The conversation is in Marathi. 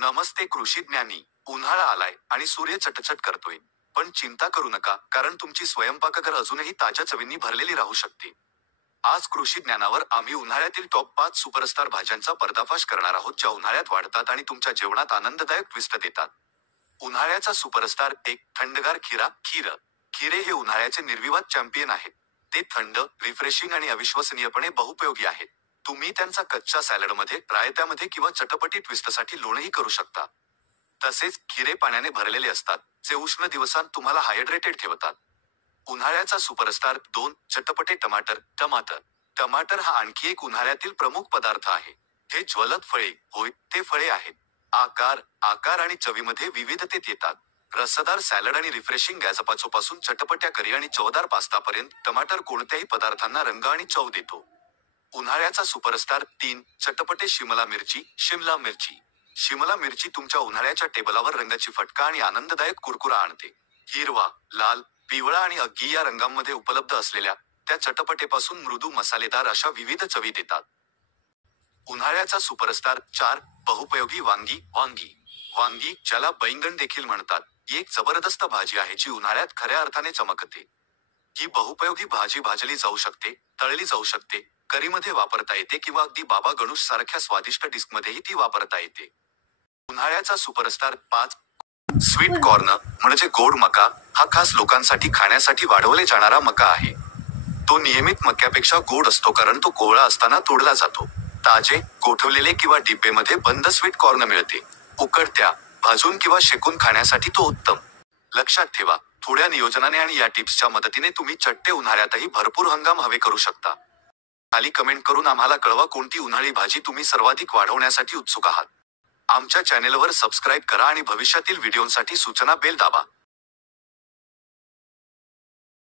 नमस्ते कृषी ज्ञानी. उन्हाळा आलाय आणि सूर्य चटचट करतोय. पण चिंता करू नका, कारण तुमची स्वयंपाकघर अजूनही ताज्या चवींनी भरलेली राहू शकते. आज कृषी ज्ञानावर आम्ही उन्हाळ्यातील टॉप 5 सुपरस्टार भाज्यांचा पर्दाफाश करणार आहोत, ज्या उन्हाळ्यात वाढतात आणि तुमच्या जेवणात आनंददायक ट्विस्ट देतात. उन्हाळ्याचा सुपरस्टार 1. थंडगार खीरा. खीरे हे उन्हाळ्याचे निर्विवाद चॅम्पियन आहेत. ते थंड, रिफ्रेशिंग आणि अविश्वसनीयपणे बहुपयोगी आहेत. तुम्ही त्यांचा कच्च्या सॅलडमध्ये, रायत्यामध्ये किंवा चटपटी ट्विस्टसाठी लोणही करू शकता. तसेच खीरे पाण्याने भरलेले असतात, जे उष्ण दिवसांत तुम्हाला हायड्रेटेड ठेवतात. उन्हाळ्याचा सुपरस्टार 2. चटपटे टमाटर हा आणखी एक उन्हाळ्यातील प्रमुख पदार्थ आहे. हे ज्वलंत फळे, होय, ते फळे आहेत. आकार आणि चवीमध्ये विविधतेत येतात. रसदार सॅलड आणि रिफ्रेशिंग गॅझपाचोपासून चटपट्या करी आणि चवदार पास्तापर्यंत टमाटर कोणत्याही पदार्थांना रंग आणि चव देतो. उन्हाळ्याचा सुपरस्टार 3. चटपटे शिमला मिरची. शिमला मिरची तुमच्या उन्हाळ्याच्या टेबलावर रंगाची फटका आणि आनंददायक कुरकुरा आणते. हिरवा, लाल, पिवळा आणि अग्गी या रंगांमध्ये उपलब्ध असलेल्या त्या चटपटेपासून मृदू मसालेदार अशा विविध चवी देतात. उन्हाळ्याचा सुपरस्टार 4. बहुपयोगी वांगी, ज्याला बैंगन देखील म्हणतात, ही एक जबरदस्त भाजी आहे जी उन्हाळ्यात खऱ्या अर्थाने चमकते. ही बहुपयोगी भाजी भाजली जाऊ शकते, तळली जाऊ शकते, करीमध्ये वापरता येते किंवा अगदी बाबा गणूश सारख्या स्वादिष्ट डिस्कमध्येही ती वापरता येते. उन्हाळ्याचा सुपरस्टार 5. स्वीट कॉर्न म्हणजे गोड मका. हा खास लोकांसाठी खाण्यासाठी वाढवले जाणारा मका आहे. तो नियमित मक्यापेक्षा गोड असतो, कारण तो कोवळा असताना तोडला जातो. ताजे, गोठवलेले किंवा डिब्बेमध्ये बंद स्वीट कॉर्न मिळते. उकडत्या, भाजून किंवा शेकून खाण्यासाठी तो उत्तम. लक्षात ठेवा, थोड्या नियोजनाने आणि या टिप्सच्या मदतीने तुम्ही चट्टे उन्हाळ्यातही भरपूर हंगाम हवे करू शकता. खाली कमेंट करून आम्हाला कळवा कोणती उन्हाळी भाजी तुम्ही सर्वाधिक वाढवण्यासाठी उत्सुक आहात. आमच्या चॅनेलवर सबस्क्राईब करा आणि भविष्यातील व्हिडिओंसाठी सूचना बेल दाबा.